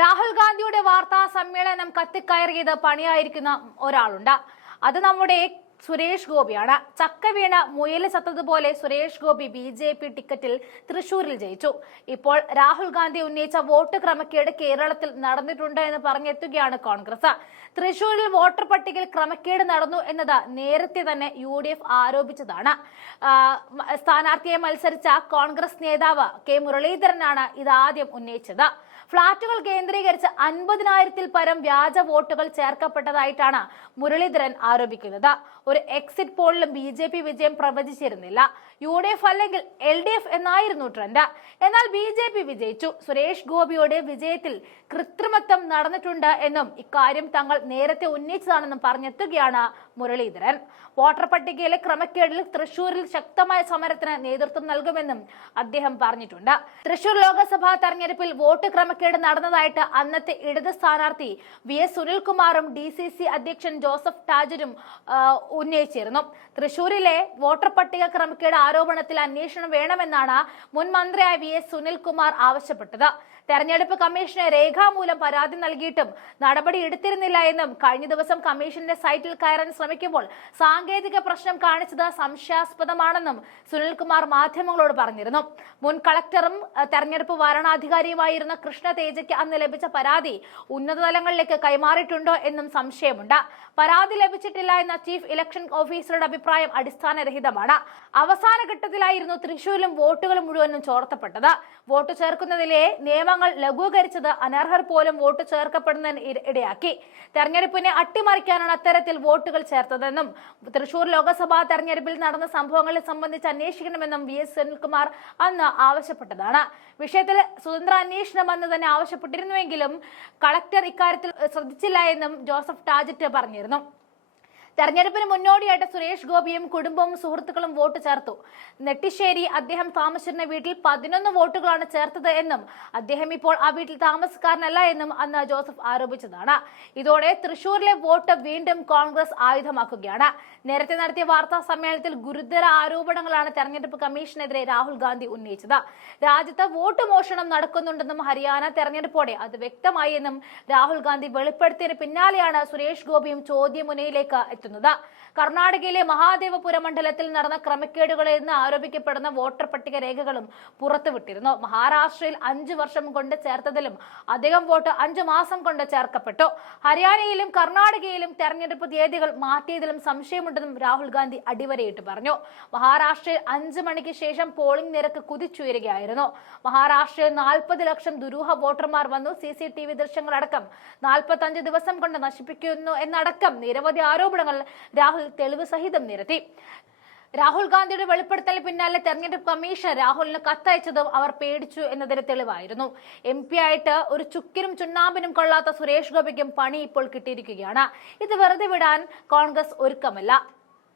രാഹുൽ ഗാന്ധിയുടെ വാർത്താ സമ്മേളനം കത്തിക്കയറിയത് പണിയായിരിക്കുന്ന ഒരാളുണ്ട്. അത് നമ്മുടെ സുരേഷ് ഗോപിയാണ്. ചക്ക വീണ മുയല് ചത്തതുപോലെ സുരേഷ് ഗോപി BJP ടിക്കറ്റിൽ തൃശൂരിൽ ജയിച്ചു. ഇപ്പോൾ രാഹുൽ ഗാന്ധി ഉന്നയിച്ച വോട്ട് ക്രമക്കേട് കേരളത്തിൽ നടന്നിട്ടുണ്ട് എന്ന് പറഞ്ഞെത്തുകയാണ് കോൺഗ്രസ്. തൃശൂരിൽ വോട്ടർ പട്ടികയിൽ ക്രമക്കേട് നടന്നു എന്നത് നേരത്തെ തന്നെ UDF ആരോപിച്ചതാണ്. സ്ഥാനാർത്ഥിയെ മത്സരിച്ച കോൺഗ്രസ് നേതാവ് K മുരളീധരനാണ് ഇതാദ്യം ഉന്നയിച്ചത്. ഫ്ളാറ്റുകൾ കേന്ദ്രീകരിച്ച് 50,000-ൽ പരം വ്യാജ വോട്ടുകൾ ചേർക്കപ്പെട്ടതായിട്ടാണ് മുരളീധരൻ ആരോപിക്കുന്നത്. ഒരു എക്സിറ്റ് പോളിലും BJP വിജയം പ്രവചിച്ചിരുന്നില്ല. UDF അല്ലെങ്കിൽ LDF എന്നായിരുന്നു ട്രെൻഡ്. എന്നാൽ BJP വിജയിച്ചു. സുരേഷ് ഗോപിയുടെ വിജയത്തിൽ കൃത്രിമത്വം നടന്നിട്ടുണ്ട് എന്നും ഇക്കാര്യം തങ്ങൾ നേരത്തെ ഉന്നയിച്ചതാണെന്നും പറഞ്ഞെത്തുകയാണ് മുരളീധരൻ. വോട്ടർ പട്ടികയിലെ ക്രമക്കേടിൽ തൃശൂരിൽ ശക്തമായ സമരത്തിന് നേതൃത്വം നൽകുമെന്നും അദ്ദേഹം പറഞ്ഞിട്ടുണ്ട്. തൃശൂർ ലോക്സഭാ തെരഞ്ഞെടുപ്പിൽ വോട്ട് ക്രമക്കേട് നടന്നതായിട്ട് അന്നത്തെ ഇടത് സ്ഥാനാർത്ഥി VS സുനിൽകുമാറും DCC അധ്യക്ഷൻ ജോസഫ് ടാജറും ഉന്നയിച്ചിരുന്നു. തൃശൂരിലെ വോട്ടർ പട്ടിക ക്രമക്കേട് ആരോപണത്തിൽ അന്വേഷണം വേണമെന്നാണ് മുൻ മന്ത്രിയായ VS സുനിൽകുമാർ ആവശ്യപ്പെട്ടത്. തെരഞ്ഞെടുപ്പ് കമ്മീഷന് രേഖാമൂലം പരാതി നൽകിയിട്ടും നടപടി എടുത്തിരുന്നില്ല എന്നും കഴിഞ്ഞ ദിവസം കമ്മീഷന്റെ സൈറ്റിൽ കയറാൻ ശ്രമിക്കുമ്പോൾ സാങ്കേതിക പ്രശ്നം കാണിച്ചത് സംശയാസ്പദമാണെന്നും സുനിൽകുമാർ മാധ്യമങ്ങളോട് പറഞ്ഞിരുന്നു. മുൻ കളക്ടറും തെരഞ്ഞെടുപ്പ് വരണാധികാരിയുമായിരുന്ന കൃഷ്ണ തേജയ്ക്ക് അന്ന് ലഭിച്ച പരാതി ഉന്നതതലങ്ങളിലേക്ക് കൈമാറിയിട്ടുണ്ടോ എന്നും സംശയമുണ്ട്. പരാതി ലഭിച്ചിട്ടില്ല എന്ന ചീഫ് ഇലക്ഷൻ ഓഫീസറുടെ അഭിപ്രായം അടിസ്ഥാനരഹിതമാണ്. അവസാന ഘട്ടത്തിലായിരുന്നു തൃശൂരിലും വോട്ടുകൾ മുഴുവനും ചോർത്തപ്പെട്ടത്. വോട്ട് ചേർക്കുന്നതിലെ നിയമങ്ങൾ ലഘൂകരിച്ചത് അനർഹർ പോലും വോട്ട് ചേർക്കപ്പെടുന്നതിന് ഇടയാക്കി. തെരഞ്ഞെടുപ്പിനെ അട്ടിമറിക്കാനാണ് അത്തരത്തിൽ വോട്ടുകൾ ചേർത്തതെന്നും തൃശൂർ ലോക്സഭാ തെരഞ്ഞെടുപ്പിൽ നടന്ന സംഭവങ്ങളെ സംബന്ധിച്ച് അന്വേഷിക്കണമെന്നും VS സുനിൽകുമാർ അന്ന് ആവശ്യപ്പെട്ടതാണ്. വിഷയത്തിൽ സ്വതന്ത്ര അന്വേഷണം അന്ന് തന്നെ ആവശ്യപ്പെട്ടിരുന്നുവെങ്കിലും കളക്ടർ ഇക്കാര്യത്തിൽ ശ്രദ്ധിച്ചില്ല എന്നും ജോസഫ് ടാജറ്റ് പറഞ്ഞിരുന്നു. തെരഞ്ഞെടുപ്പിന് മുന്നോടിയായിട്ട് സുരേഷ് ഗോപിയും കുടുംബവും സുഹൃത്തുക്കളും വോട്ട് ചേർത്തു. നെട്ടിശ്ശേരി അദ്ദേഹം താമസിച്ചിരുന്ന വീട്ടിൽ 11 വോട്ടുകളാണ് ചേർത്തത് എന്നും അദ്ദേഹം ഇപ്പോൾ ആ വീട്ടിൽ താമസക്കാരനല്ല എന്നും അന്ന് ജോസഫ് ആരോപിച്ചതാണ്. ഇതോടെ തൃശൂരിലെ വോട്ട് വീണ്ടും കോൺഗ്രസ് ആയുധമാക്കുകയാണ്. നേരത്തെ നടത്തിയ വാർത്താ സമ്മേളനത്തിൽ ഗുരുതര ആരോപണങ്ങളാണ് തെരഞ്ഞെടുപ്പ് കമ്മീഷനെതിരെ രാഹുൽ ഗാന്ധി ഉന്നയിച്ചത്. രാജ്യത്ത് വോട്ട് മോഷണം നടക്കുന്നുണ്ടെന്നും ഹരിയാന തെരഞ്ഞെടുപ്പോടെ അത് വ്യക്തമായി എന്നും രാഹുൽ ഗാന്ധി വെളിപ്പെടുത്തിയതിന് പിന്നാലെയാണ് സുരേഷ് ഗോപിയും ചോദ്യമുനയിലേക്ക് എത്തുന്നത്. കർണാടകയിലെ മഹാദേവപുരം മണ്ഡലത്തിൽ നടന്ന ക്രമക്കേടുകളെന്ന് ആരോപിക്കപ്പെടുന്ന വോട്ടർ പട്ടിക രേഖകളും പുറത്തുവിട്ടിരുന്നു. മഹാരാഷ്ട്രയിൽ 5 വർഷം കൊണ്ട് ചേർത്തതിലും അധികം വോട്ട് 5 മാസം കൊണ്ട് ചേർക്കപ്പെട്ടു. ഹരിയാനയിലും കർണാടകയിലും തെരഞ്ഞെടുപ്പ് തീയതികൾ മാറ്റിയതിലും സംശയമുണ്ടെന്നും രാഹുൽ ഗാന്ധി അടിവരയിട്ട് പറഞ്ഞു. മഹാരാഷ്ട്രയിൽ 5 മണിക്ക് ശേഷം പോളിംഗ് നിരക്ക് കുതിച്ചുയരുകയായിരുന്നു. മഹാരാഷ്ട്രയിൽ 40 ലക്ഷം ദുരൂഹ വോട്ടർമാർ വന്നു. CCTV ദൃശ്യങ്ങളടക്കം 45 ദിവസം കൊണ്ട് നശിപ്പിക്കുന്നു എന്നടക്കം നിരവധി ആരോപണങ്ങൾ രാഹുൽ തെളിവ് സഹിതം നിരത്തി. രാഹുൽ ഗാന്ധിയുടെ വെളിപ്പെടുത്തലിന് പിന്നാലെ തെരഞ്ഞെടുപ്പ് കമ്മീഷൻ രാഹുലിന് കത്തയച്ചതും അവർ പേടിച്ചു എന്നതിന് തെളിവായിരുന്നു. MP ആയിട്ട് ഒരു ചുക്കിനും ചുണ്ണാമ്പിനും കൊള്ളാത്ത സുരേഷ് ഗോപിക്കും പണി ഇപ്പോൾ കിട്ടിയിരിക്കുകയാണ്. ഇത് വെറുതെ വിടാൻ കോൺഗ്രസ് ഒരുക്കമല്ല.